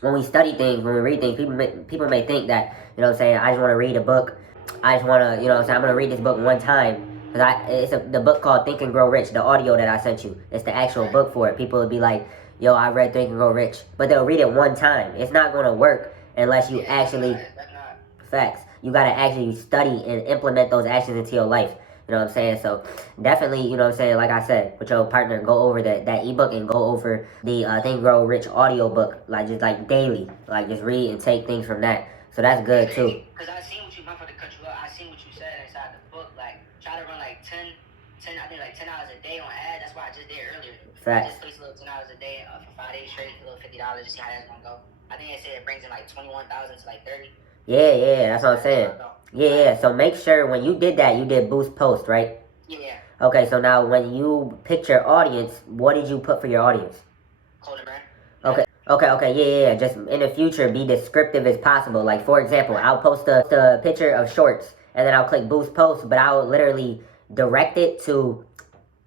when we study things, when we read things, people may think that, you know what I'm saying, I just want to read a book. I just want to, you know what I'm saying, I'm going to read this book one time. Because the book called Think and Grow Rich, the audio that I sent you. It's the actual book for it. People would be like, yo, I read Think and Grow Rich. But they'll read it one time. It's not going to work unless you actually, facts, you got to actually study and implement those actions into your life. You know what I'm saying? So definitely, you know what I'm saying, like I said, with your partner, go over that ebook and go over the Think and Grow Rich audio book, like just like daily. Like just read and take things from that. So that's good too. Because I seen what you, my to cut you up, I seen what you said inside the book. Like, try to run like 10, I think like 10 hours a day on ad. That's what I just did earlier. Facts. I just placed a little 10 hours a day for 5 days straight, a little $50 to see how that's gonna go. I think they said it brings in like 21,000 to like 30. Yeah, that's what I'm saying. Yeah. So make sure when you did that, you did boost post, right? Yeah. Okay, so now when you picked your audience, what did you put for your audience? Clothing brand. Okay, yeah. Just in the future, be descriptive as possible. Like, for example, I'll post a picture of shorts, and then I'll click boost post, but I'll literally direct it to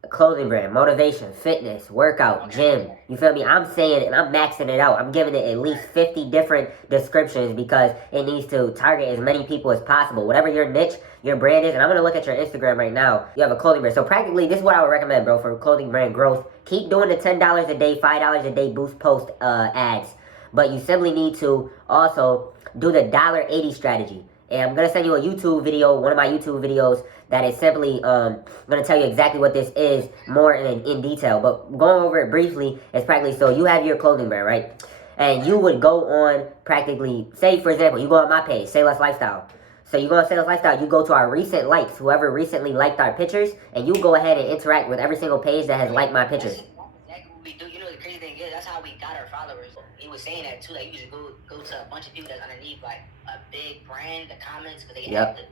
clothing brand, motivation, fitness, workout, gym. You feel me? I'm saying, and I'm maxing it out. I'm giving it at least 50 different descriptions because it needs to target as many people as possible. Whatever your niche, your brand is, and I'm going to look at your Instagram right now. You have a clothing brand. So practically, this is what I would recommend, bro, for clothing brand growth. Keep doing the $10 a day, $5 a day boost post ads. But you simply need to also do the $1.80 strategy. And I'm going to send you a YouTube video, one of my YouTube videos, that is simply going to tell you exactly what this is more in detail. But going over it briefly is practically, so you have your clothing brand, right? And you would go on practically, say for example, you go on my page, Say Less Lifestyle. So you go on Say Less Lifestyle, you go to our recent likes, whoever recently liked our pictures, and you go ahead and interact with every single page that has liked my pictures. That's exactly what we do. You know, the crazy thing is, that's how we got our followers. He was saying that too, like you just go to a bunch of people that's underneath like a big brand, the comments, because they have to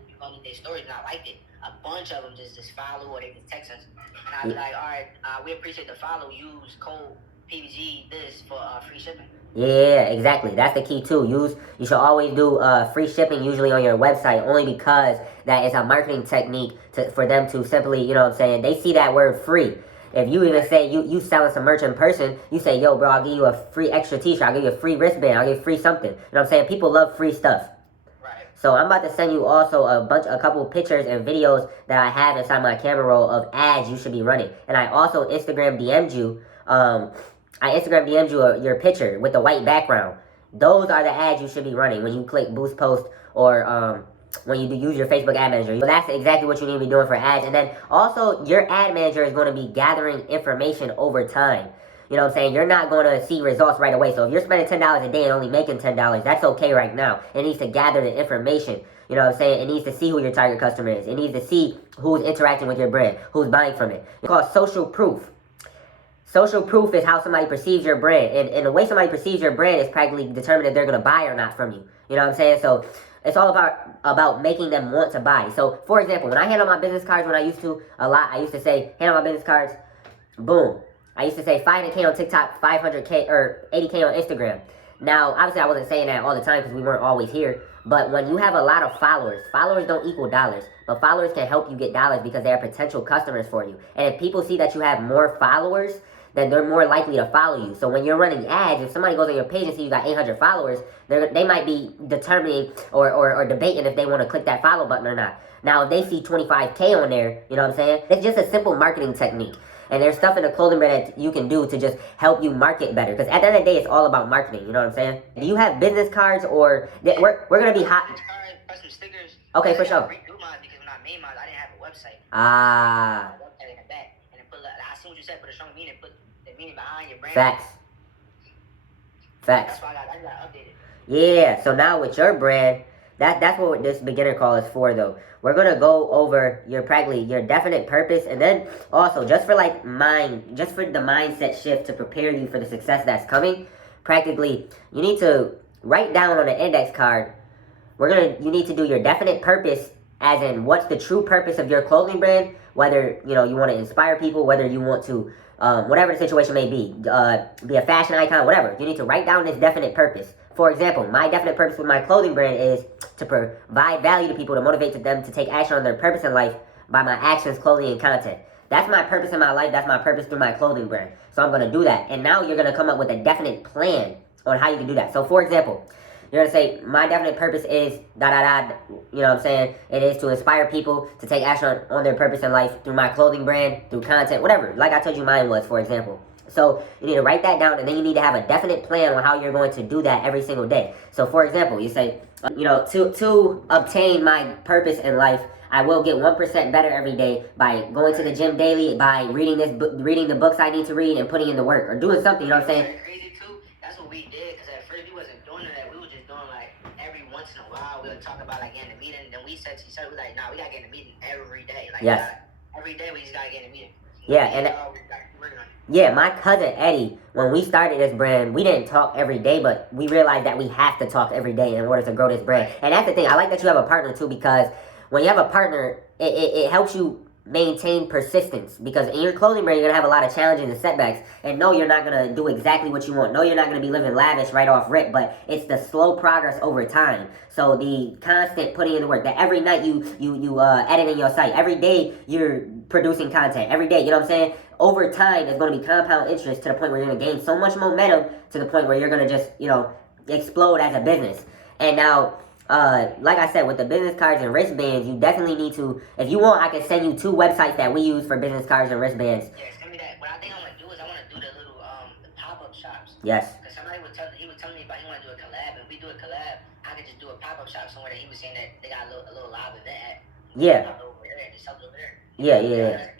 their stories, and I liked it. A bunch of them just follow or they just text us, and I'd be like, all right, we appreciate the follow. Use code PVG this for free shipping. Yeah, exactly. That's the key too. You should always do free shipping usually on your website, only because that is a marketing technique for them to simply, you know what I'm saying, they see that word free. If you even say you selling some merch in person, you say, yo, bro, I'll give you a free extra t-shirt, I'll give you a free wristband, I'll give you free something. You know what I'm saying? People love free stuff. Right. So I'm about to send you also a couple pictures and videos that I have inside my camera roll of ads you should be running. And I also Instagram DM'd you, your picture with the white background. Those are the ads you should be running when you click boost post or when you use your Facebook ad manager. So that's exactly what you need to be doing for ads. And then also your ad manager is going to be gathering information over time. You know what I'm saying? You're not going to see results right away. So if you're spending $10 a day and only making $10, that's okay right now. It needs to gather the information. You know what I'm saying? It needs to see who your target customer is. It needs to see who's interacting with your brand, who's buying from it. It's called social proof. Social proof is how somebody perceives your brand. And the way somebody perceives your brand is practically determined if they're going to buy or not from you. You know what I'm saying? So it's all about making them want to buy. So, for example, when I hand out my business cards, when I used to say, hand out my business cards, boom. I used to say 500K on TikTok, 500K or 80K on Instagram. Now, obviously, I wasn't saying that all the time because we weren't always here. But when you have a lot of followers don't equal dollars. But followers can help you get dollars because they are potential customers for you. And if people see that you have more followers, then they're more likely to follow you. So when you're running ads, if somebody goes on your page and see you got 800 followers, they might be determining or debating if they want to click that follow button or not. Now, if they see 25K on there, you know what I'm saying? It's just a simple marketing technique. And there's stuff in the clothing brand that you can do to just help you market better. Because at the end of the day, it's all about marketing. You know what I'm saying? Do you have business cards or... We're going to be hot... Some stickers. Okay, for sure. Redo mine because when I made mine, I didn't have a website. Ah. In the back. And then I see what you said, put a strong meaning, put the meaning behind your brand. Facts. That's why I got updated. Yeah, so now with your brand, that's what this beginner call is for though. We're gonna go over your definite purpose, and then also just for the mindset shift to prepare you for the success that's coming. Practically, you need to write down on an index card. You need to do your definite purpose, as in what's the true purpose of your clothing brand. Whether you want to inspire people, whether you want to, whatever the situation may be a fashion icon, whatever. You need to write down this definite purpose. For example, my definite purpose with my clothing brand is to provide value to people, to motivate them to take action on their purpose in life by my actions, clothing, and content. That's my purpose in my life. That's my purpose through my clothing brand. So I'm going to do that. And now you're going to come up with a definite plan on how you can do that. So for example, you're gonna say, my definite purpose is da da da. You know what I'm saying? It is to inspire people to take action on their purpose in life through my clothing brand, through content, whatever. Like I told you mine was, for example. So you need to write that down, and then you need to have a definite plan on how you're going to do that every single day. So for example, you say, to obtain my purpose in life, I will get 1% better every day by going to the gym daily, by reading reading the books I need to read, and putting in the work, or doing something. You know what I'm saying? Crazy too. That's what we did. Cause at first we wasn't doing that. We were just doing like every once in a while. We would talk about like getting a meeting. Then we said to each other, we like, nah, we gotta get in a meeting every day. Like, yes. Every day we just gotta get in a meeting. Yeah, and yeah, my cousin Eddie, when we started this brand, we didn't talk every day, but we realized that we have to talk every day in order to grow this brand. And that's the thing. I like that you have a partner too, because when you have a partner, it helps you maintain persistence, because in your clothing brand, you're going to have a lot of challenges and setbacks, and no, you're not going to do exactly what you want. No, you're not going to be living lavish right off rip, but it's the slow progress over time. So the constant putting in the work, that every night you editing your site, every day you're producing content, every day, you know what I'm saying? Over time, it's going to be compound interest to the point where you're going to gain so much momentum to the point where you're going to just, explode as a business. And now, like I said, with the business cards and wristbands, you definitely need to, if you want, I can send you 2 websites that we use for business cards and wristbands. Yeah, send me that. What I think I want to do is I want to do the little, the pop-up shops. Yes. Because somebody was telling me about he want to do a collab, and if we do a collab, I could just do a pop-up shop somewhere that he was saying that they got a little live event at. Yeah. Over there and just sell it over there. Yeah.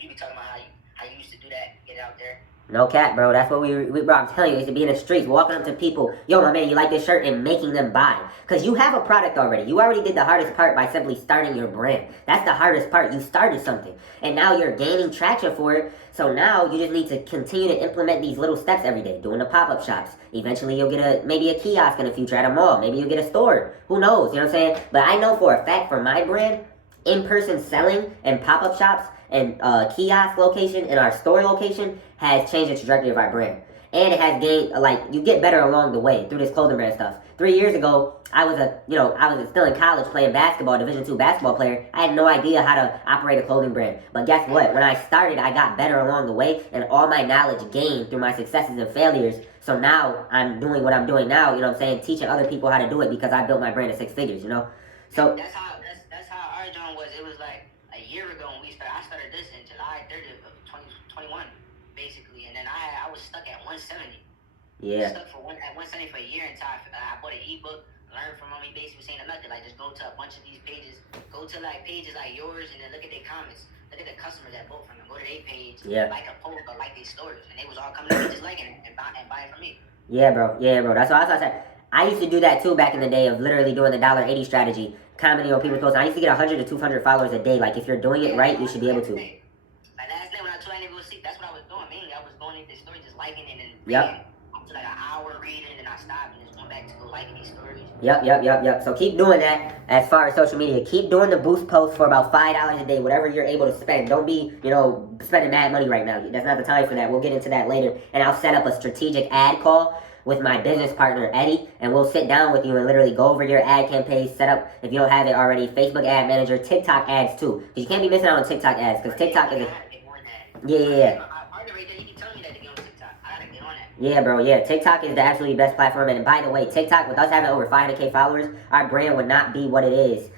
You be talking about how you used to do that, get it out there. No cap, bro. That's what bro, I'm telling you, is to be in the streets, walking up to people, yo, my man, you like this shirt, and making them buy. Because you have a product already. You already did the hardest part by simply starting your brand. That's the hardest part. You started something. And now you're gaining traction for it. So now you just need to continue to implement these little steps every day, doing the pop-up shops. Eventually you'll get maybe a kiosk in the future at a mall. Maybe you'll get a store. Who knows? You know what I'm saying? But I know for a fact, for my brand, in-person selling and pop-up shops and kiosk location and our store location has changed the trajectory of our brand. And it has gained, you get better along the way through this clothing brand stuff. 3 years ago, I was still in college playing basketball, Division II basketball player. I had no idea how to operate a clothing brand. But guess what? When I started, I got better along the way, and all my knowledge gained through my successes and failures. So now I'm doing what I'm doing now, you know what I'm saying? Teaching other people how to do it, because I built my brand at 6 figures, So that's how our John was. It was like a year ago when we started. I started this in July 30th of 2021, basically, and then I was stuck at 170. Yeah. Stuck at 170 for a year until I bought an ebook, learned from him. He basically saying the method, like just go to a bunch of these pages, go to like pages like yours, and then look at their comments, look at the customers that bought from them, go to their page, like a post or like these stories, and they was all coming to me just liking it and buying from me. Yeah, bro. That's why I said. I used to do that too back in the day of literally doing the $1.80 strategy, commenting on people's posts. I used to get 100 to 200 followers a day. Like, if you're doing it right, you should be able to. Like last night when I told you I didn't go sleep, that's what I was doing. Mainly, I was going into the story, just liking it and reading. Up to like an hour reading, and then I stopped and just went back to go liking these stories. Yep. So keep doing that as far as social media. Keep doing the boost posts for about $5 a day, whatever you're able to spend. Don't be, spending mad money right now. That's not the time for that. We'll get into that later. And I'll set up a strategic ad call with my business partner, Eddie, and we'll sit down with you and literally go over your ad campaigns, set up, if you don't have it already, Facebook Ad Manager, TikTok ads too. Because you can't be missing out on TikTok ads, because TikTok is Yeah. Yeah, bro, yeah. TikTok is the absolutely best platform. And by the way, TikTok, with us having over 500K followers, our brand would not be what it is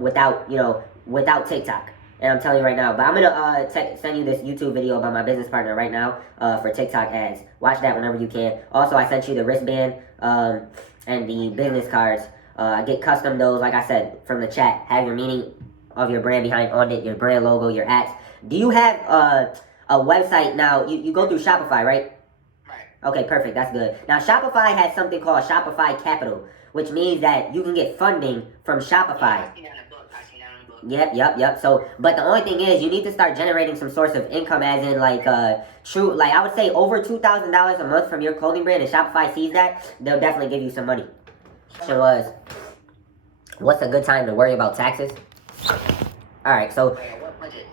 without TikTok. And I'm telling you right now. But I'm going to send you this YouTube video about my business partner right now for TikTok ads. Watch that whenever you can. Also, I sent you the wristband and the business cards. I get custom those, like I said, from the chat. Have your meaning of your brand behind on it, your brand logo, your ads. Do you have a website now? You go through Shopify, right? Okay, perfect. That's good. Now, Shopify has something called Shopify Capital, which means that you can get funding from Shopify. Yep. So, but the only thing is, you need to start generating some source of income, as in I would say over $2,000 a month from your clothing brand, and Shopify sees that, they'll definitely give you some money. Sure was. What's a good time to worry about taxes? All right, so. What budget?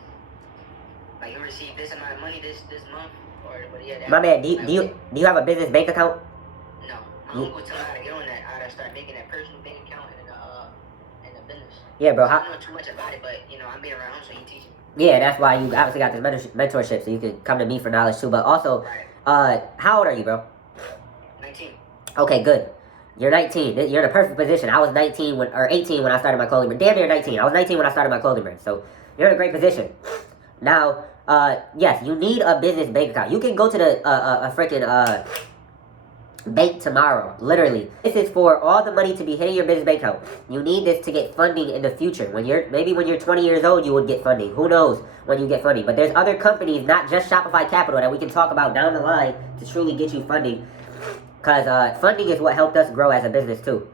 Like, you receive this amount of money this month, or what? Yeah. My man, do you have a business bank account? No, my uncle told me how to get on that. I gotta start making that personal bank account and the business. Yeah, bro. I don't know too much about it, but I'm being around, so he teaches me. Yeah, that's why you obviously got this mentorship, so you can come to me for knowledge too. But also, how old are you, bro? 19. Okay, good. You're 19. You're in a perfect position. I was 19 or 18 when I started my clothing brand. Damn near 19. I was 19 when I started my clothing brand. So you're in a great position. Now, yes, you need a business bank account. You can go to the a freaking bank tomorrow. Literally, this is for all the money to be hitting your business bank account. You need this to get funding in the future. When you're 20 years old, you would get funding. Who knows when you get funding? But there's other companies, not just Shopify Capital, that we can talk about down the line to truly get you funding. Because funding is what helped us grow as a business too.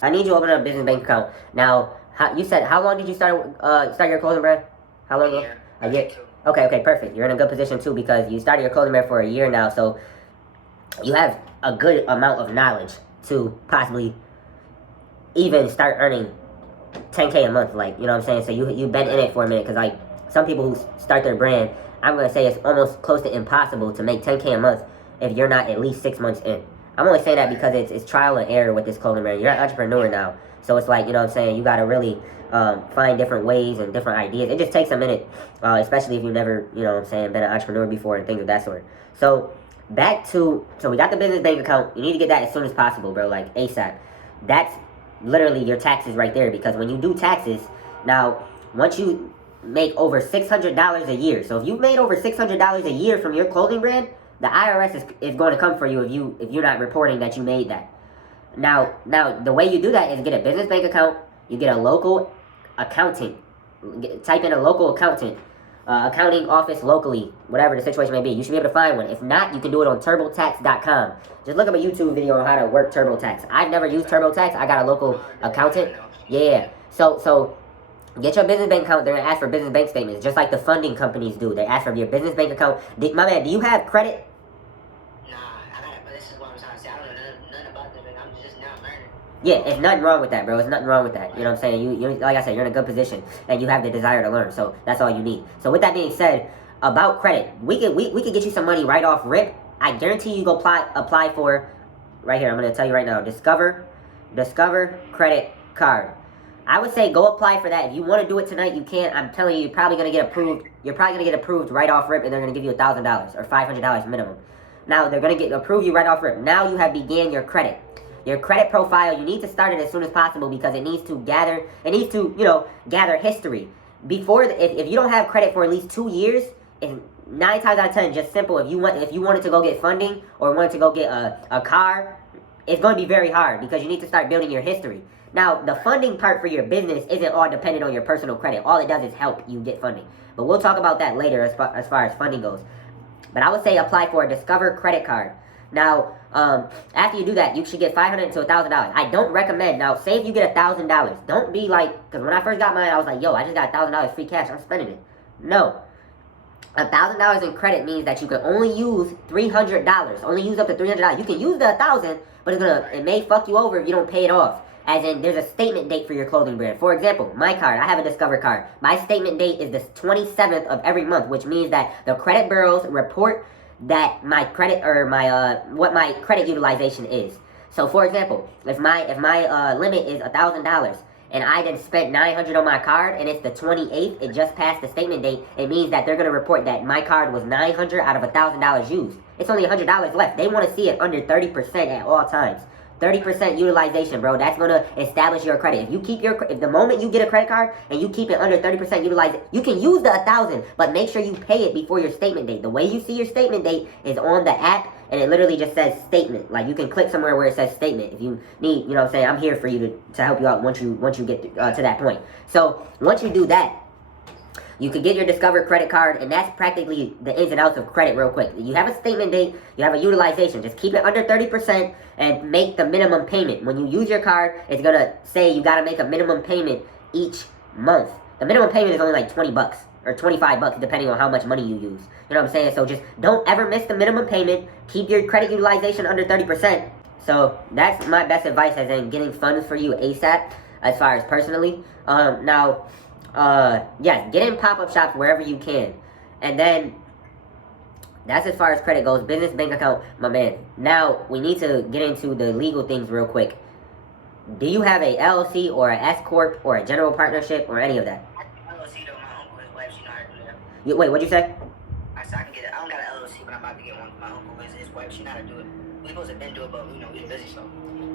I need you to open up a business bank account. Now, you said, how long did you start your clothing brand? How long ago? A year. Okay, perfect. You're in a good position too because you started your clothing brand for a year now. So you have a good amount of knowledge to possibly even start earning 10K a month. Like, you know what I'm saying? So you've been in it for a minute because like some people who start their brand, I'm going to say it's almost close to impossible to make 10K a month if you're not at least 6 months in. I'm only saying that because it's trial and error with this clothing brand. You're an entrepreneur now. So it's like, you know what I'm saying, you got to really find different ways and different ideas. It just takes a minute, especially if you've never, you know what I'm saying, been an entrepreneur before and things of that sort. So so we got the business bank account. You need to get that as soon as possible, bro, like ASAP. That's literally your taxes right there because when you do taxes, now, once you make over $600 a year, so if you've made over $600 a year from your clothing brand, the IRS is going to come for you if you're not reporting that you made that. Now, the way you do that is get a business bank account. You get a local accountant. Type in a local accountant, accounting office locally, whatever the situation may be. You should be able to find one. If not, you can do it on TurboTax.com. Just look up a YouTube video on how to work TurboTax. I've never used TurboTax. I got a local accountant. Yeah. So get your business bank account. They're going to ask for business bank statements, just like the funding companies do. They ask for your business bank account. My man, do you have credit? Yeah, it's nothing wrong with that, bro. It's nothing wrong with that. You know what I'm saying? You like I said, you're in a good position, and you have the desire to learn. So that's all you need. So with that being said, about credit, we could get you some money right off rip. I guarantee you go apply for, right here, I'm going to tell you right now, Discover Credit Card. I would say go apply for that. If you want to do it tonight, you can. I'm telling you, you're probably going to get approved. You're probably going to get approved right off rip, and they're going to give you $1,000 or $500 minimum. Now, they're going to approve you right off rip. Now you have began your credit. Your credit profile, you need to start it as soon as possible because it needs to gather, gather history. If you don't have credit for at least 2 years, 9 times out of 10, just simple. If you wanted to go get funding or wanted to go get a car, it's going to be very hard because you need to start building your history. Now, the funding part for your business isn't all dependent on your personal credit. All it does is help you get funding. But we'll talk about that later as far as funding goes. But I would say apply for a Discover credit card. Now, after you do that, you should get $500 to $1,000. I don't recommend. Now, say if you get $1,000, don't be like, because when I first got mine, I was like, yo, I just got $1,000 free cash. I'm spending it. No. $1,000 in credit means that you can only use $300. Only use up to $300. You can use the $1,000, but it may fuck you over if you don't pay it off. As in, there's a statement date for your clothing brand. For example, my card, I have a Discover card. My statement date is the 27th of every month, which means that the credit bureaus report that my credit or what my credit utilization is. So, for example, if my limit is $1,000 and I then spent $900 on my card and it's the 28th, it just passed the statement date. It means that they're gonna report that my card was $900 out of $1,000 used. It's only $100 left. They want to see it under 30% at all times. 30% utilization, bro. That's gonna establish your credit. If the moment you get a credit card and you keep it under 30% utilization, you can use the $1,000, but make sure you pay it before your statement date. The way you see your statement date is on the app, and it literally just says statement. Like, you can click somewhere where it says statement. If you need, you know what I'm saying, I'm here for you to help you out once you get to that point. So once you do that, you could get your Discover credit card, and that's practically the ins and outs of credit real quick. You have a statement date, you have a utilization. Just keep it under 30% and make the minimum payment. When you use your card, it's going to say you got to make a minimum payment each month. The minimum payment is only like $20 or $25 depending on how much money you use. You know what I'm saying? So just don't ever miss the minimum payment. Keep your credit utilization under 30%. So that's my best advice as in getting funds for you ASAP as far as personally. Yes, get in pop-up shops wherever you can. And then, that's as far as credit goes. Business bank account, my man. Now, we need to get into the legal things real quick. Do you have a LLC or a S-Corp or a general partnership or any of that? LLC though, my uncle, his wife, she know how to do that. Wait, what'd you say? I said I can get it. I don't got an LLC, but I'm about to get one. My uncle, his wife, she know how to do it. we supposed to been do it, but we was busy, so.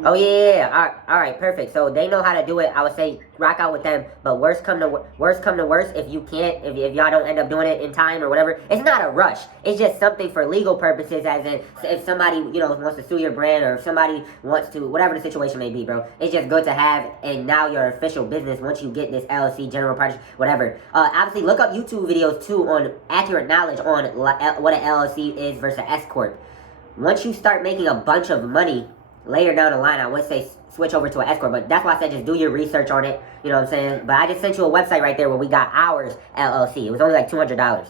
Oh yeah. All right, perfect. So they know how to do it. I would say rock out with them. But worst come to worst, if you can't, if y'all don't end up doing it in time or whatever, it's not a rush. It's just something for legal purposes, as in if somebody wants to sue your brand, or if somebody wants to, whatever the situation may be, bro. It's just good to have, and now your official business once you get this LLC, general partnership, whatever. Obviously look up YouTube videos too on accurate knowledge on what an LLC is versus S corp. Once you start making a bunch of money later down the line, I would say switch over to an S corp, but that's why I said just do your research on it. You know what I'm saying? But I just sent you a website right there where we got ours LLC. It was only like $200. I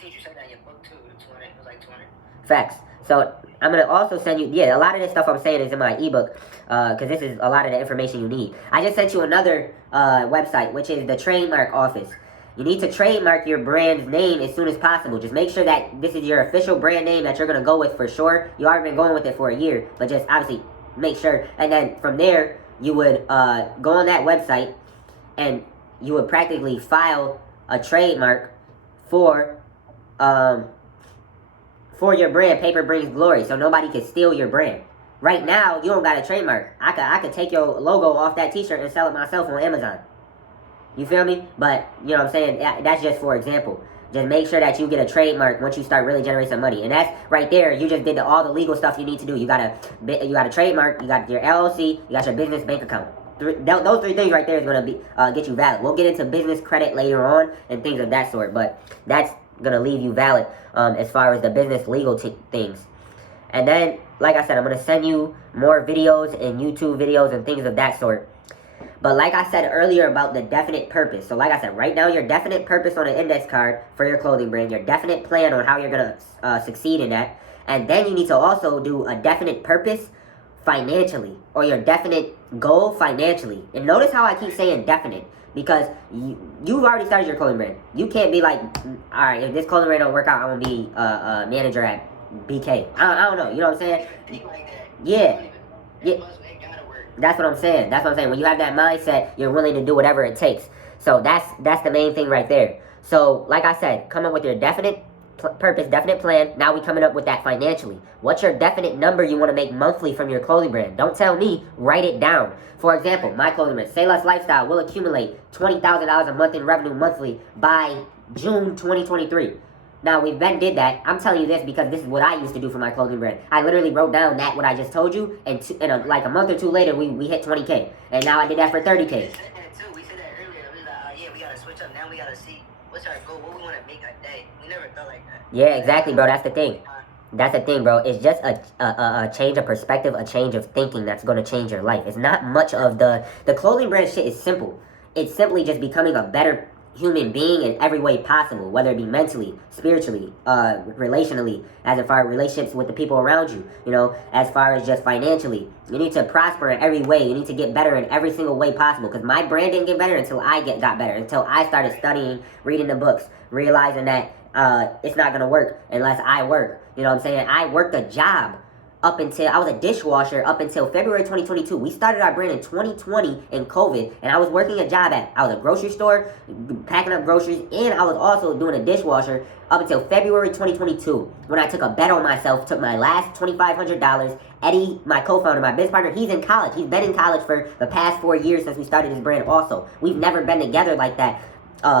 see you said that in your book too. 200. It was like 200. Facts. So I'm gonna also send you. Yeah, a lot of this stuff I'm saying is in my ebook, because this is a lot of the information you need. I just sent you another website, which is the trademark office. You need to trademark your brand's name as soon as possible. Just make sure that this is your official brand name that you're going to go with for sure. You already been going with it for a year, but just obviously make sure. And then from there, you would go on that website and you would practically file a trademark for your brand. Paper brings glory, so nobody can steal your brand. Right now, you don't got a trademark. I could take your logo off that t-shirt and sell it myself on Amazon. You feel me? But, you know what I'm saying? That's just for example. Just make sure that you get a trademark once you start really generating some money. And that's right there. You just did all the legal stuff you need to do. You got a trademark. You got your LLC. You got your business bank account. Those three things right there is going to get you valid. We'll get into business credit later on and things of that sort. But that's going to leave you valid as far as the business legal things. And then, like I said, I'm going to send you more videos and YouTube videos and things of that sort. But like I said earlier about the definite purpose. So like I said, write down your definite purpose on an index card for your clothing brand. Your definite plan on how you're going to succeed in that. And then you need to also do a definite purpose financially. Or your definite goal financially. And notice how I keep saying definite. Because you've already started your clothing brand. You can't be like, alright, if this clothing brand don't work out, I'm going to be a manager at BK. I don't know. You know what I'm saying? Yeah. Yeah. That's what I'm saying. When you have that mindset, you're willing to do whatever it takes. So that's the main thing right there. So like I said, come up with your definite purpose, definite plan. Now we coming up with that financially. What's your definite number you want to make monthly from your clothing brand? Don't tell me. Write it down. For example, my clothing brand, Say Less Lifestyle, will accumulate $20,000 a month in revenue monthly by June 2023. Now, we then did that. I'm telling you this because this is what I used to do for my clothing brand. I literally wrote down what I just told you, and like a month or two later, we hit 20K. And now I did that for 30K. We said that earlier. We was like, yeah, we got to switch up. Now we got to see what's our goal, what we want to make a day. We never felt like that. Yeah, exactly, bro. That's the thing. That's the thing, bro. It's just a change of perspective, a change of thinking that's going to change your life. It's not much of the clothing brand shit is simple. It's simply just becoming a better human being in every way possible, whether it be mentally, spiritually, relationally, as far as relationships with the people around you, as far as just financially. You need to prosper in every way. You need to get better in every single way possible, because my brand didn't get better until I got better, until I started studying, reading the books, realizing that it's not going to work unless I work. You know what I'm saying? I worked a job up until, I was a dishwasher up until February 2022. We started our brand in 2020 in COVID, and I was working a job I was a grocery store, packing up groceries, and I was also doing a dishwasher up until February 2022, when I took a bet on myself, took my last $2,500. Eddie, my co-founder, my business partner, he's in college. He's been in college for the past 4 years since we started this brand also. We've never been together like that.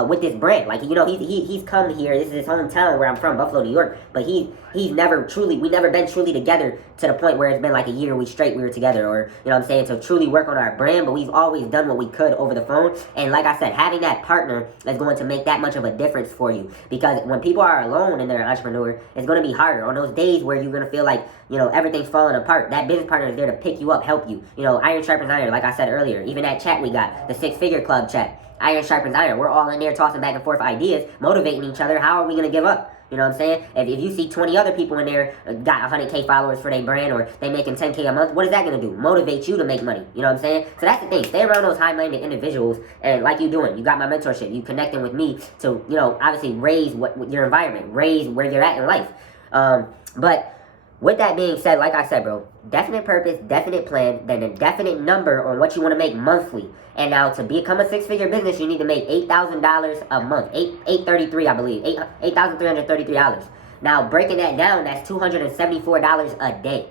With this brand, he's come here. This is his hometown where I'm from, Buffalo, New York. But we never been truly together to the point where it's been like a year we were together, or to truly work on our brand. But we've always done what we could over the phone. And like I said, having that partner is going to make that much of a difference for you, because when people are alone and they're an entrepreneur, it's going to be harder. On those days where you're going to feel like everything's falling apart, that business partner is there to pick you up, help you. Iron sharpens iron, like I said earlier. Even that chat we got, the 6-figure club chat. Iron sharpens iron. We're all in there tossing back and forth ideas, motivating each other. How are we going to give up? You know what I'm saying? If you see 20 other people in there got 100K followers for their brand, or they making 10K a month, what is that going to do? Motivate you to make money. You know what I'm saying? So that's the thing. Stay around those high-minded individuals, and like you doing. You got my mentorship. You connecting with me to, obviously raise your environment, raise where you're at in life. But with that being said, like I said, bro, definite purpose, definite plan, then a definite number on what you want to make monthly. And now to become a 6-figure business, you need to make $8,000 a month. $833, I believe. $8,333. Now, breaking that down, that's $274 a day.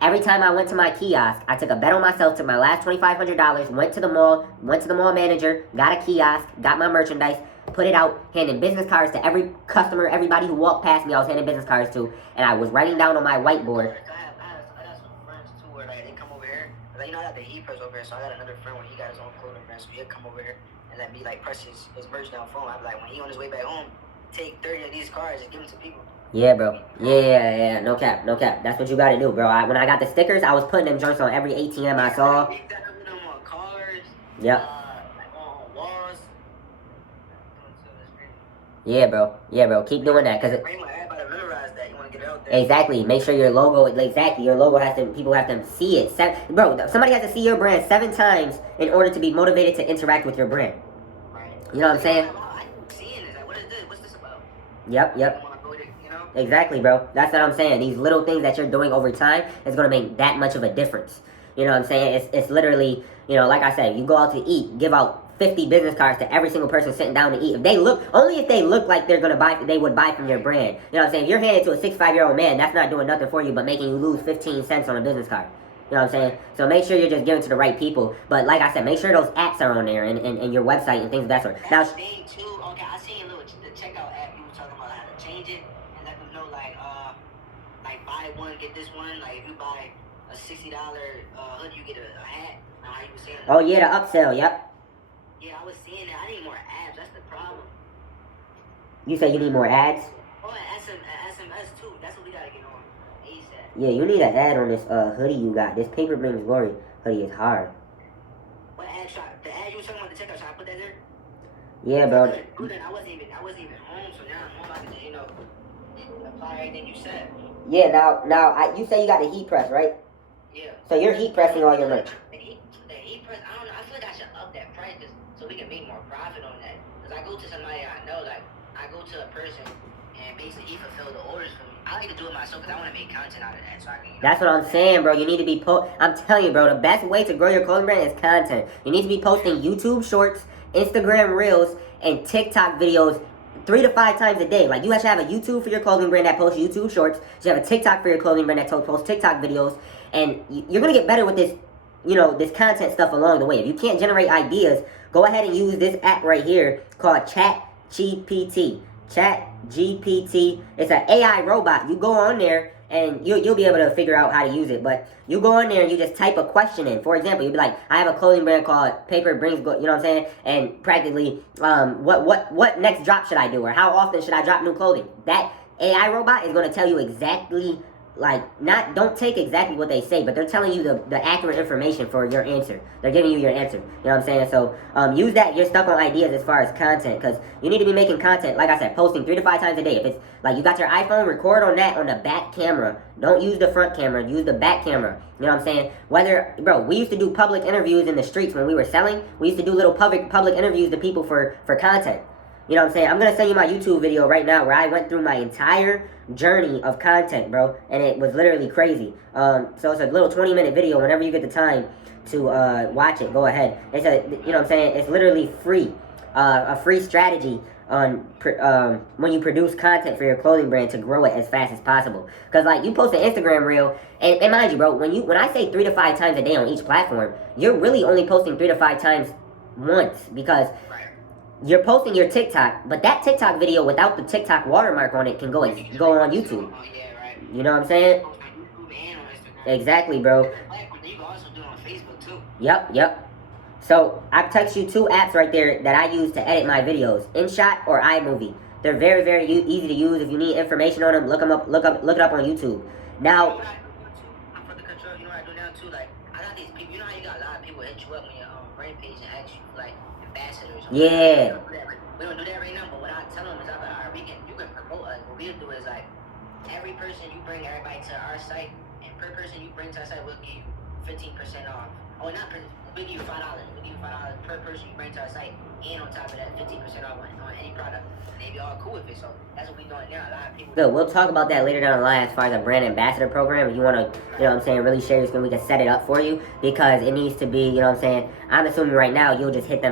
Every time I went to my kiosk, I took a bet on myself, took my last $2,500, went to the mall manager, got a kiosk, got my merchandise, put it out, handing business cards to every customer, everybody who walked past me, I was handing business cards to, and I was writing down on my whiteboard. I got some friends too where like they come over here. Like, you know, I got the heat press over here, so I got another friend where he got his own clothing brand, so he'll come over here and let me like press his merch down phone. I'm like, when he on his way back home, take 30 of these cards and give them to people. Yeah, bro. Yeah. No cap. That's what you gotta do, bro. When I got the stickers, I was putting them joints on every ATM I saw. Yep. Yeah, bro. Keep doing that, cause exactly. Make sure your logo. Exactly. Your logo has to. People have to see it. Bro, somebody has to see your brand 7 times in order to be motivated to interact with your brand. You know what I'm saying? What's this about? Yep. Exactly, bro. That's what I'm saying. These little things that you're doing over time is going to make that much of a difference. You know what I'm saying? It's literally, you know, like I said, you go out to eat, give out 50 business cards to every single person sitting down to eat. If they look like they're going to buy, they would buy from your brand. You know what I'm saying? If you're handing it to a 65-year-old man, that's not doing nothing for you but making you lose 15 cents on a business card. You know what I'm saying? So make sure you're just giving to the right people. But like I said, make sure those apps are on there and your website and things of that sort. Now, I seen the checkout app you were talking about how to change it. Know, like buy one get this one. Like if you buy a $60 hoodie, you get a hat. How you was saying? Oh yeah, the upsell. Yep. Yeah, I was seeing that. I need more ads. That's the problem. You say you need more ads? Oh, SMS too. That's what we gotta get on ASAP. Yeah, you need an ad on this hoodie you got. This Paper Brings Glory hoodie is hard. What ad? The ad you were talking about the checkout? Should I put that there? Yeah, bro. I wasn't even home, so now I'm about to, apply everything you said. Yeah, now you say you got the heat press, right? Yeah. So you're heat pressing all your merch. The heat press, I don't know. I feel like I should up that price so we can make more profit on that. Because I go to somebody I know, like, I go to a person and basically he fulfill the orders for me. I like to do it myself because I want to make content out of that. So I can, That's what I'm saying, bro. You need to be I'm telling you, bro, the best way to grow your clothing brand is content. You need to be posting YouTube shorts, Instagram reels, and TikTok videos 3 to 5 times a day. Like, you have to have a YouTube for your clothing brand that posts YouTube shorts. You have a TikTok for your clothing brand that posts TikTok videos. And you're going to get better with this, this content stuff along the way. If you can't generate ideas, go ahead and use this app right here called ChatGPT. ChatGPT. It's an AI robot. You go on there and you'll be able to figure out how to use it. But you go on there and you just type a question in. For example, you'll be like, I have a clothing brand called Paper Brings, you know what I'm saying? And practically, what next drop should I do? Or how often should I drop new clothing? That AI robot is going to tell you exactly, don't take exactly what they say, but they're telling you the accurate information for your answer. They're giving you your answer. You know what I'm saying? So, use that. You're stuck on ideas as far as content, because you need to be making content, like I said, posting 3 to 5 times a day. If it's like you got your iPhone, record on that on the back camera. Don't use the front camera. Use the back camera. You know what I'm saying? We used to do public interviews in the streets when we were selling. We used to do little public interviews to people for content. You know what I'm saying? I'm going to send you my YouTube video right now where I went through my entire journey of content, bro. And it was literally crazy. So it's a little 20-minute video. Whenever you get the time to watch it, go ahead. You know what I'm saying? It's literally free. A free strategy on when you produce content for your clothing brand to grow it as fast as possible. Because, you post an Instagram reel, and mind you, bro, when I say 3 to 5 times a day on each platform, you're really only posting 3 to 5 times once, because you're posting your TikTok, but that TikTok video without the TikTok watermark on it can go on YouTube. You know what I'm saying? Exactly, bro. You can also do it on Facebook too. Yep. So I've texted you 2 apps right there that I use to edit my videos: InShot or iMovie. They're very, very easy to use. If you need information on them, look it up on YouTube. Now, I'm for the control. You know what I do now too? Like, I got these people. You know how you got a lot of people hit you up when you're on brand page and ask you like ambassadors. Yeah. We don't do that right now, but what I tell them is, you can promote us. What we'll do is, like, every person you bring everybody to our site, and per person you bring to our site, we'll give you 15% off. Oh, not per, we'll give you $5. We'll give you $5 per person you bring to our site, and on top of that, 15% off on any product. And they be all cool with it, so that's what we doing now. A lot of people. So we'll talk about that later down the line as far as a brand ambassador program. If you want to, you know what I'm saying, really share your screen, we can set it up for you, because it needs to be, you know what I'm saying. I'm assuming right now you'll just hit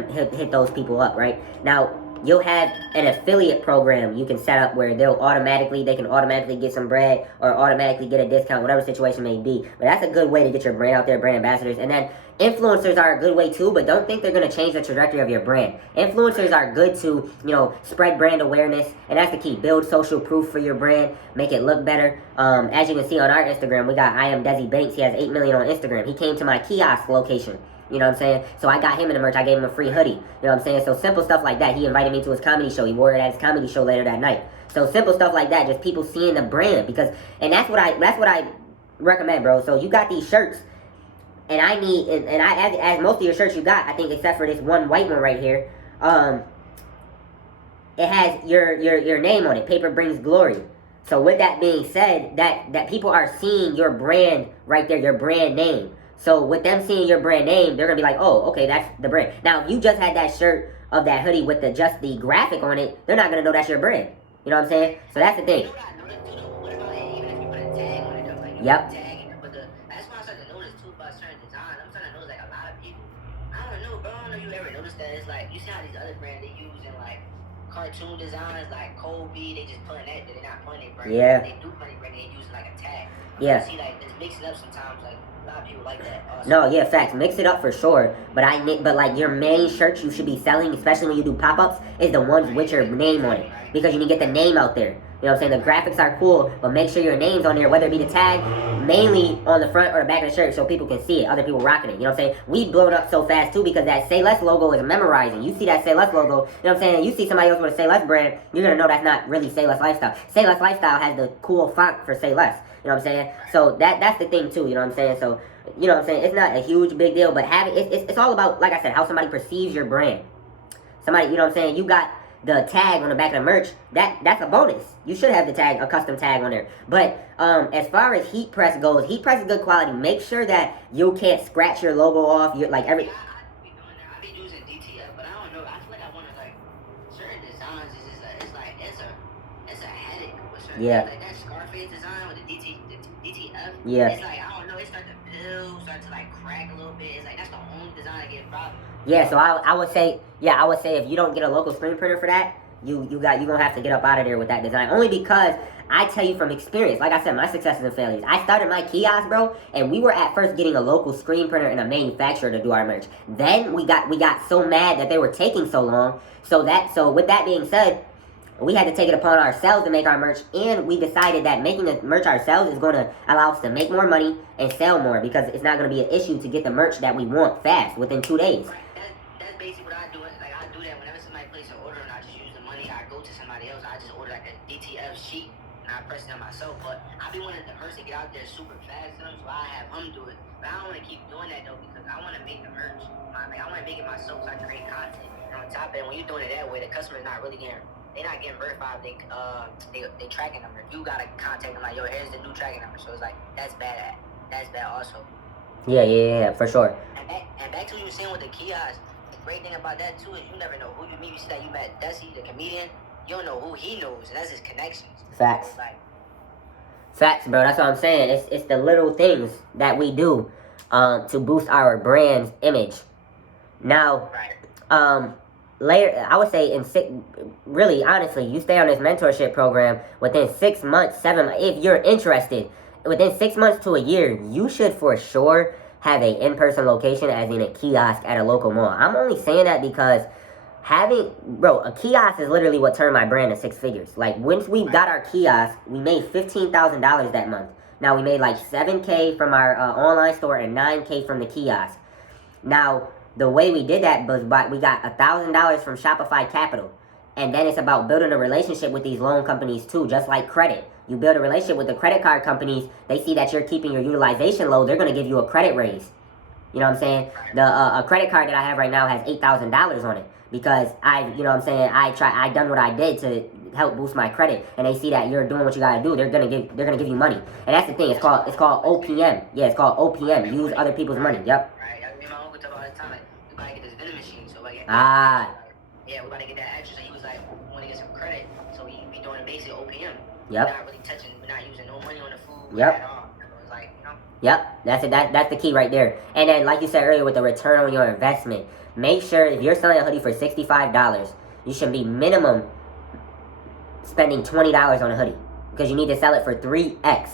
those people up, right? Now, you'll have an affiliate program you can set up where they can automatically get some bread or automatically get a discount, whatever situation may be. But that's a good way to get your brand out there, brand ambassadors. And then influencers are a good way too, but don't think they're going to change the trajectory of your brand. Influencers are good to, spread brand awareness, and that's the key. Build social proof for your brand, make it look better. As you can see on our Instagram, we got I am Desi Banks. He has 8 million on Instagram. He came to my kiosk location. You know what I'm saying? So I got him in the merch. I gave him a free hoodie. You know what I'm saying? So simple stuff like that. He invited me to his comedy show. He wore it at his comedy show later that night. So simple stuff like that. Just people seeing the brand, and that's what I recommend, bro. So you got these shirts, and I need, and I as most of your shirts you got, I think except for this one white one right here, it has your name on it. Paper brings glory. So with that being said, that people are seeing your brand right there, your brand name. So with them seeing your brand name, they're gonna be like, oh, okay, that's the brand. Now, if you just had that shirt of that hoodie with just the graphic on it, they're not gonna know that's your brand. You know what I'm saying? So that's the thing. What about even if you put a tag on it though? Like, yep. Tag and put that's why I started to notice too about certain designs. I'm starting to notice like a lot of people. I don't know, bro. I don't know if you ever noticed that. It's like you see how these other brands they use in like cartoon designs, like Kobe. They just putting that, but they're not putting it brand. Yeah. They do put it brand. They use like a tag. Yeah. See, like it's mixing up sometimes. Like a lot of people like that. Also. No, yeah, facts. Mix it up for sure. But like your main shirts you should be selling, especially when you do pop-ups, is the ones with your name on it, because you can get the name out there. You know what I'm saying? The graphics are cool, but make sure your name's on there, whether it be the tag, mainly on the front or the back of the shirt, so people can see it. Other people rocking it. You know what I'm saying? We blown up so fast too because that Say Less logo is memorizing. You see that Say Less logo, you know what I'm saying? You see somebody else with a Say Less brand, you're gonna know that's not really Say Less Lifestyle. Say Less Lifestyle has the cool font for Say Less. You know what I'm saying? So that's the thing too. You know what I'm saying? So you know what I'm saying? It's not a huge big deal, but it's all about, like I said, how somebody perceives your brand. Somebody, you know what I'm saying? You got the tag on the back of the merch, that's a bonus. You should have the tag, a custom tag on there. But as far as heat press goes, heat press is good quality. Make sure that you can't scratch your logo off. You're like every. I be using DTF, but I don't know. I feel like I want to like certain designs. It's a headache with certain. Yeah. Like that Scarface design with the DTF. Yeah. It's like I don't know. It starts to peel, starts to like crack a little bit. It's like that's the only design I get a problem. Yeah, so I would say if you don't get a local screen printer for that, you gonna have to get up out of there with that design. Only because I tell you from experience, like I said, my successes and failures. I started my kiosk, bro, and we were at first getting a local screen printer and a manufacturer to do our merch. Then we got so mad that they were taking so long. So with that being said, we had to take it upon ourselves to make our merch, and we decided that making the merch ourselves is going to allow us to make more money and sell more, because it's not going to be an issue to get the merch that we want fast within 2 days. That's basically what I do. Like I do that whenever somebody places an order and I just use the money. I go to somebody else. I just order like a DTF sheet and I press it on myself. But I be wanting the person to get out there super fast, so I have him do it. But I don't want to keep doing that though, because I want to make the merch. I want to make it myself, so I create content. And on top of it, when you're doing it that way, the customer's not really getting. They're not getting verified. They tracking number. You gotta contact them like, yo, here's the new tracking number. So it's like that's bad. That's bad also. Yeah, for sure. And back to what you were saying with the kiosk. The great thing about that too is you never know who you meet. You see that you met Desi, the comedian. You don't know who he knows, and that's his connections. Facts. So like, facts, bro. That's what I'm saying. It's the little things that we do to boost our brand's image. Now, right. Later, I would say really honestly, you stay on this mentorship program within 6 months, if you're interested, within 6 months to a year, you should for sure have a in-person location, as in a kiosk at a local mall. I'm only saying that because a kiosk is literally what turned my brand to 6 figures. Like, once we got our kiosk, we made $15,000 that month. Now, we made like $7K from our online store and $9K from the kiosk. Now, the way we did that was we got $1,000 from Shopify Capital. And then it's about building a relationship with these loan companies too, just like credit. You build a relationship with the credit card companies, they see that you're keeping your utilization low, they're going to give you a credit raise. You know what I'm saying? A credit card that I have right now has $8,000 on it, because I done what I did to help boost my credit, and they see that you're doing what you gotta do, they're gonna give you money. And that's the thing, it's called OPM. Yeah, it's called OPM. Use other people's money. Yep. Right. I mean, my uncle told me all the time, like, we gotta get this vending machine, so like. Yeah, we gotta get that extra. So he was like, we wanna get some credit, so we be doing a basic OPM. Yep. We're not really touching. We're not using no money on the food. Yep. At all. So it's like, you know. Yep, that's it. That's the key right there. And then, like you said earlier, with the return on your investment, make sure if you're selling a hoodie for $65, you should be minimum spending $20 on a hoodie because you need to sell it for 3x.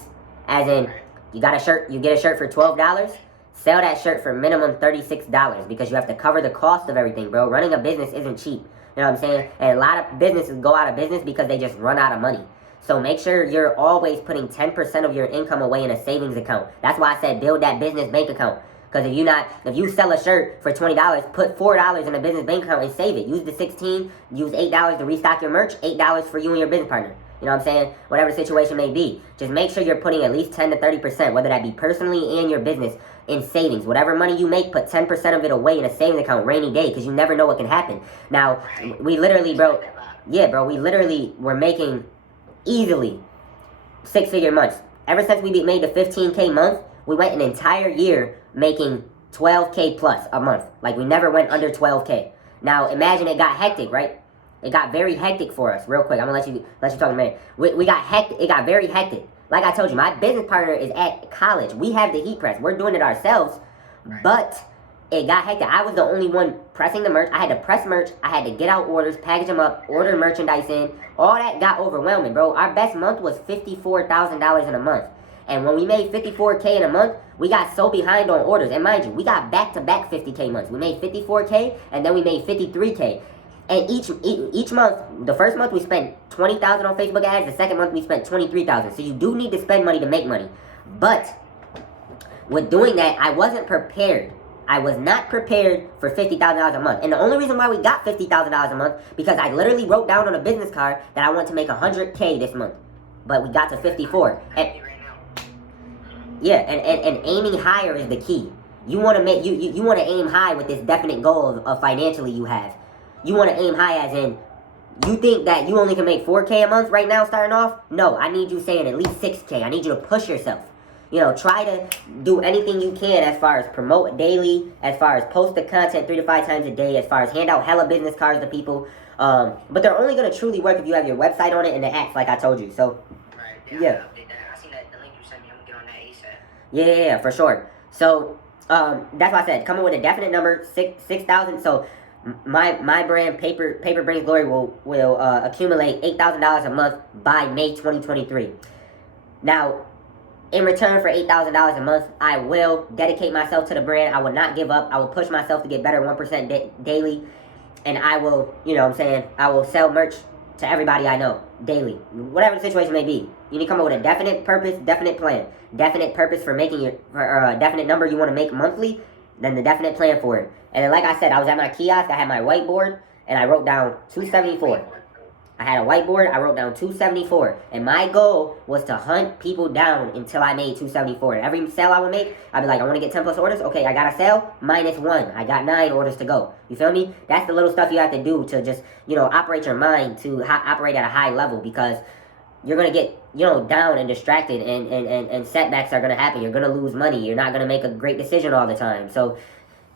As in, you got a shirt, you get a shirt for $12, sell that shirt for minimum $36 because you have to cover the cost of everything, bro. Running a business isn't cheap. You know what I'm saying? And a lot of businesses go out of business because they just run out of money. So make sure you're always putting 10% of your income away in a savings account. That's why I said build that business bank account. Because if you sell a shirt for $20, put $4 in a business bank account and save it. Use the 16, use $8 to restock your merch, $8 for you and your business partner. You know what I'm saying? Whatever the situation may be. Just make sure you're putting at least 10 to 30%, whether that be personally and your business, in savings. Whatever money you make, put 10% of it away in a savings account, rainy day, because you never know what can happen. Now, we literally, bro, we literally were making easily 6-figure months. Ever since we made the 15K month, we went an entire year making 12K plus a month. Like, we never went under 12K. Now, imagine it got hectic, right? It got very hectic for us. Real quick, I'm gonna let you talk in a minute. We got hectic. It got very hectic. Like I told you, my business partner is at college. We have the heat press. We're doing it ourselves, but it got hectic. I was the only one pressing the merch. I had to press merch. I had to get out orders, package them up, order merchandise in. All that got overwhelming, bro. Our best month was $54,000 in a month. And when we made 54K in a month, we got so behind on orders. And mind you, we got back-to-back 50K months. We made 54K, and then we made 53K. And each month, the first month we spent $20,000 on Facebook ads. The second month we spent $23,000. So you do need to spend money to make money. But with doing that, I wasn't prepared. I was not prepared for $50,000 a month. And the only reason why we got $50,000 a month, because I literally wrote down on a business card that I want to make 100K this month. But we got to 54. And aiming higher is the key. You want to make you want to aim high with this definite goal of financially you have. You want to aim high as in, you think that you only can make 4K a month right now starting off? No, I need you saying at least 6K. I need you to push yourself. You know, try to do anything you can as far as promote daily, as far as post the content 3 to 5 times a day, as far as hand out hella business cards to people. But they're only going to truly work if you have your website on it and the apps like I told you. So, yeah. I seen that the link you sent me. I'm going to get on that ASAP. Yeah, for sure. So, that's why I said, come up with a definite number, 6,000. So, my brand paper brings glory will accumulate $8,000 a month by May 2023. Now, in return for $8,000 a month, I will dedicate myself to the brand. I will not give up. I will push myself to get better 1% daily, and I will, you know what I'm saying, I will sell merch to everybody I know daily, whatever the situation may be. You need to come up with a definite purpose, definite plan, definite purpose for making a definite number you want to make monthly, then the definite plan for it. And then, like I said, I was at my kiosk, I had my whiteboard, and I wrote down 274. I had a whiteboard, I wrote down 274. And my goal was to hunt people down until I made 274. And every sale I would make, I'd be like, I want to get 10 plus orders. Okay, I got a sale, -1. I got 9 orders to go. You feel me? That's the little stuff you have to do to just, you know, operate your mind to operate at a high level, because you're going to get, you know, down and distracted, and setbacks are going to happen. You're going to lose money. You're not going to make a great decision all the time. So,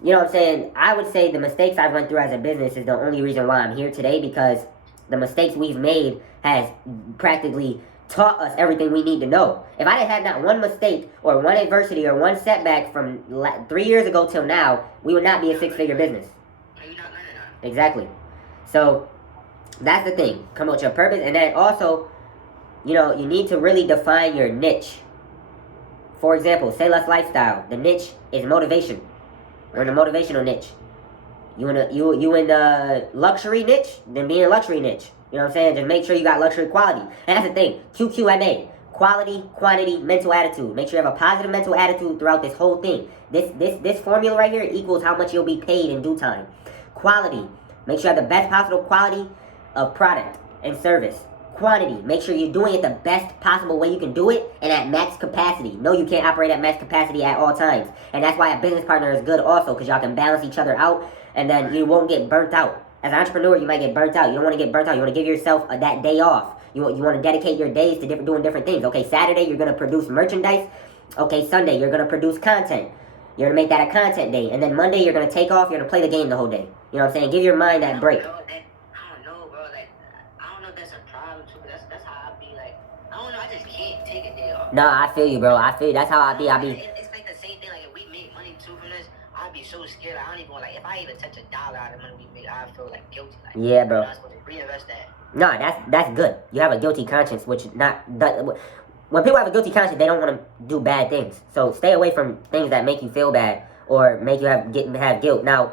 you know what I'm saying? I would say the mistakes I went through as a business is the only reason why I'm here today, because the mistakes we've made has practically taught us everything we need to know. If I didn't have not one mistake or one adversity or one setback from 3 years ago till now, we would not be a 6-figure business. Exactly. So that's the thing. Come up with your purpose, and then also, you know, you need to really define your niche. For example, Say Less Lifestyle. The niche is motivation. We're in a motivational niche. You in the luxury niche, then be in a luxury niche. You know what I'm saying? Just make sure you got luxury quality. And that's the thing. QQMA. Quality, quantity, mental attitude. Make sure you have a positive mental attitude throughout this whole thing. This formula right here equals how much you'll be paid in due time. Quality. Make sure you have the best possible quality of product and service. Quantity. Make sure you're doing it the best possible way you can do it and at max capacity. No, you can't operate at max capacity at all times. And that's why a business partner is good also, because y'all can balance each other out, and then you won't get burnt out. As an entrepreneur, you might get burnt out. You don't want to get burnt out. You want to give yourself that day off. You want to dedicate your days to doing different things. Okay, Saturday, you're going to produce merchandise. Okay, Sunday, you're going to produce content. You're going to make that a content day. And then Monday, you're going to take off. You're going to play the game the whole day. You know what I'm saying? Give your mind that break. I don't know, bro. Like, I don't know if that's a problem, too. That's how I be, like, I don't know. I just can't take a day off. Nah, I feel you, bro. I feel you. That's how I be. It's like the same thing. Like, if we make money too from this, I'd be so scared. I don't even like if I even touch $1 out of the money we make, I feel like guilty. Like, yeah, bro. I'm not supposed to reinvest that. Nah, that's good. You have a guilty conscience, which when people have a guilty conscience, they don't want to do bad things. So stay away from things that make you feel bad or make you have guilt. Now,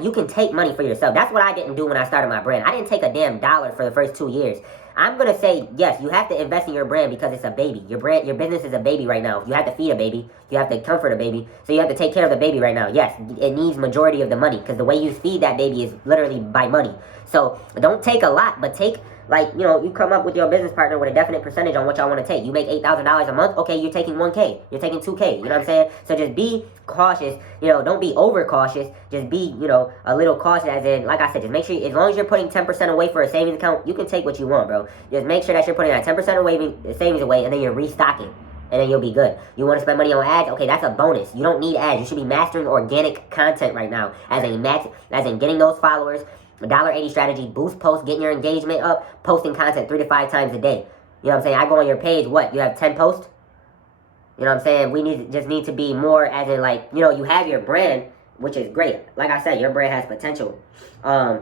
you can take money for yourself. That's what I didn't do when I started my brand. I didn't take a damn dollar for the first 2 years. I'm gonna say yes. You have to invest in your brand because it's a baby. Your business is a baby right now. You have to feed a baby. You have to comfort a baby. So you have to take care of the baby right now. Yes, it needs majority of the money because the way you feed that baby is literally by money. So don't take a lot, but take, like, you know, you come up with your business partner with a definite percentage on what y'all want to take. You make $8,000 a month, okay, you're taking 1K, you're taking 2K, you know what I'm saying? So just be cautious, you know, don't be over cautious, just be, you know, a little cautious, as in, like I said, just make sure, as long as you're putting 10% away for a savings account, you can take what you want, bro. Just make sure that you're putting that 10% away, savings away, and then you're restocking. And then you'll be good. You want to spend money on ads? Okay, that's a bonus. You don't need ads. You should be mastering organic content right now. As in getting those followers, $1.80 strategy, boost posts, getting your engagement up, posting content 3 to 5 times a day. You know what I'm saying? I go on your page, what? You have 10 posts? You know what I'm saying? We just need to be more, as in, like, you know, you have your brand, which is great. Like I said, your brand has potential. We gotta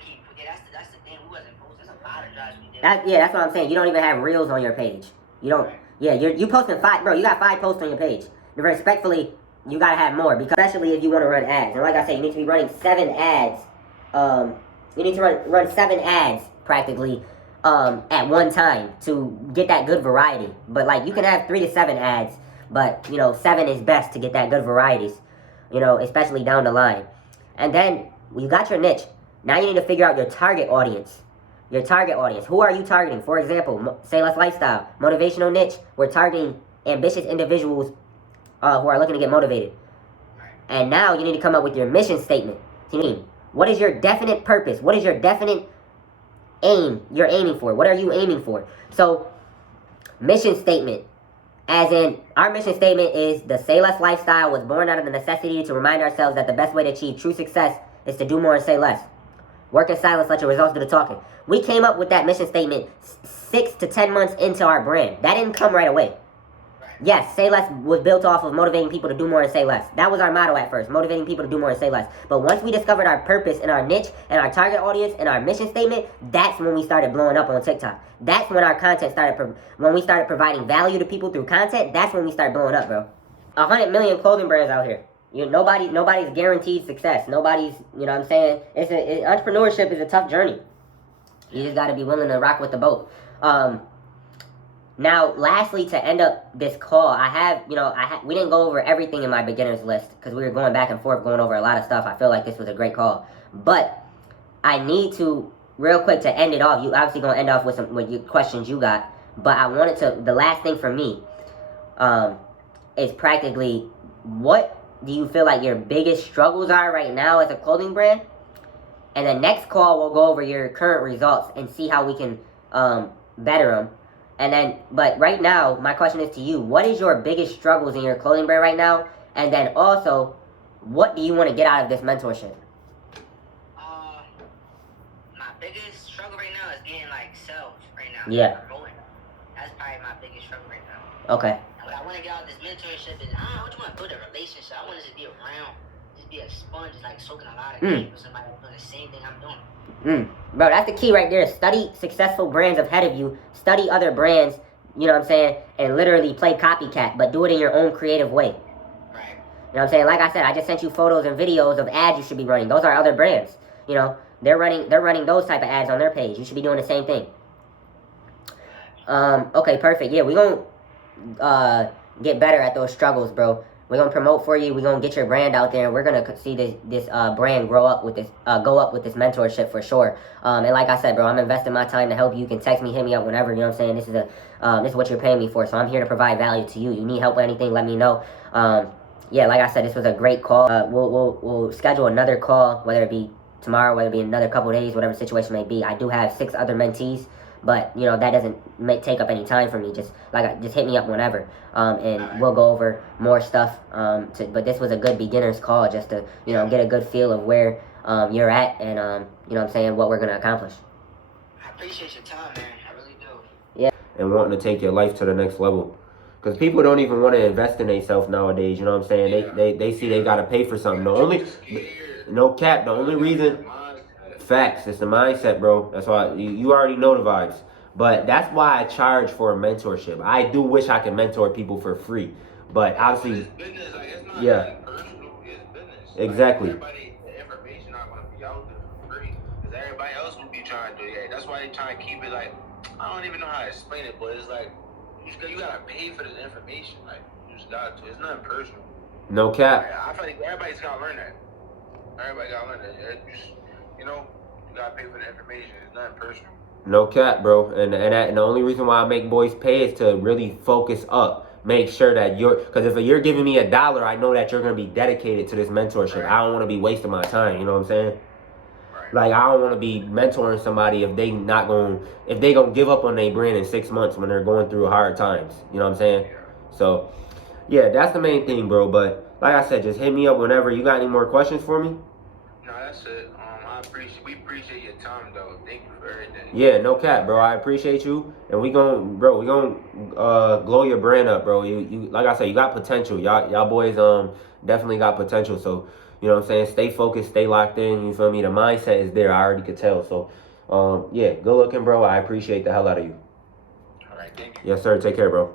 keep, that's the thing. We wasn't posting some fire drives we did. That's what I'm saying. You don't even have reels on your page. You don't. Right. Yeah, you posting 5, bro. You got 5 posts on your page. Respectfully, you gotta have more, because especially if you want to run ads. And like I said, you need to be running 7 ads. You need to run 7 ads practically at one time to get that good variety. But like, you can have 3 to 7 ads, but you know, 7 is best to get that good varieties. You know, especially down the line. And then you got your niche. Now you need to figure out your target audience. Your target audience. Who are you targeting? For example, Say Less Lifestyle, motivational niche. We're targeting ambitious individuals who are looking to get motivated. And now you need to come up with your mission statement. What is your definite purpose? What is your definite aim you're aiming for? What are you aiming for? So, mission statement. As in, our mission statement is the Say Less lifestyle was born out of the necessity to remind ourselves that the best way to achieve true success is to do more and say less. Work in silence, let your results do the talking. We came up with that mission statement 6 to 10 months into our brand. That didn't come right away. Yes, Say Less was built off of motivating people to do more and say less. That was our motto at first, motivating people to do more and say less. But once we discovered our purpose and our niche and our target audience and our mission statement, that's when we started blowing up on TikTok. That's when our content started, when we started providing value to people through content, that's when we started blowing up, bro. 100 million clothing brands out here. Nobody's guaranteed success. Nobody's, you know what I'm saying? Entrepreneurship is a tough journey. You just got to be willing to rock with the boat. Now, lastly, to end up this call, we didn't go over everything in my beginner's list because we were going back and forth, going over a lot of stuff. I feel like this was a great call. But I need to, real quick, to end it off. You obviously going to end off with your questions you got. But I wanted to, the last thing for me is practically, what do you feel like your biggest struggles are right now as a clothing brand? And the next call, we'll go over your current results and see how we can better them. And then, but right now, my question is to you, what is your biggest struggles in your clothing brand right now? And then also, what do you want to get out of this mentorship? My biggest struggle right now is getting, like, sales right now. Yeah. That's probably my biggest struggle right now. Okay. And what I want to get out of this mentorship is, I don't want to build a relationship. I want to just be around, just be a sponge, just like soaking a lot of things with somebody doing the same thing I'm doing. Bro, that's the key right there. Study successful brands ahead of you. Study other brands, you know what I'm saying? And literally play copycat, but do it in your own creative way. Right. You know what I'm saying? Like I said, I just sent you photos and videos of ads you should be running. Those are other brands. You know, they're running those type of ads on their page. You should be doing the same thing. Okay, perfect. Yeah, we're going to get better at those struggles, bro. We're going to promote for you. We're going to get your brand out there. And we're going to see this brand go up with this mentorship for sure. And like I said, bro, I'm investing my time to help you. You can text me, hit me up whenever. You know what I'm saying? This is what you're paying me for. So I'm here to provide value to you. You need help with anything, let me know. Yeah, like I said, this was a great call. We'll schedule another call, whether it be tomorrow, whether it be another couple of days, whatever the situation may be. I do have 6 other mentees. But, you know, that doesn't take up any time for me. Just hit me up whenever. And we'll go over more stuff. But this was a good beginner's call just to, you know, get a good feel of where you're at and, you know what I'm saying, what we're going to accomplish. I appreciate your time, man. I really do. Yeah. And wanting to take your life to the next level. Because people don't even want to invest in themselves nowadays. You know what I'm saying? They see they gotta pay for something. The only, no cap. The only reason, facts. It's the mindset, bro. That's why you already know the vibes. But that's why I charge for a mentorship. I do wish I could mentor people for free, but obviously, yeah, exactly. Everybody, the information not gonna be out there for free, because everybody else will be trying to do it. That's why they trying to keep it like, I don't even know how to explain it, but it's like you gotta pay for this information. Like you just got to. It's nothing personal. No cap. I feel like everybody's gotta learn that. Everybody gotta learn that. You know, you gotta pay for the information. It's nothing personal. No cap, bro. And the only reason why I make boys pay is to really focus up. Make sure that because if you're giving me $1, I know that you're going to be dedicated to this mentorship. Right. I don't want to be wasting my time. You know what I'm saying? Right. Like, I don't want to be mentoring somebody if they going to give up on their brand in 6 months when they're going through hard times. You know what I'm saying? Yeah. So, yeah, that's the main thing, bro. But like I said, just hit me up whenever. You got any more questions for me? No, that's it. We appreciate your time, though. Thank you for everything. Yeah, no cap, bro. I appreciate you, and we gonna glow your brand up, bro. You like I said, you got potential. Y'all boys definitely got potential. So you know what I'm saying. Stay focused, stay locked in. You feel me? The mindset is there. I already could tell. So yeah, good looking, bro. I appreciate the hell out of you. All right, thank you. Yes, sir. Take care, bro.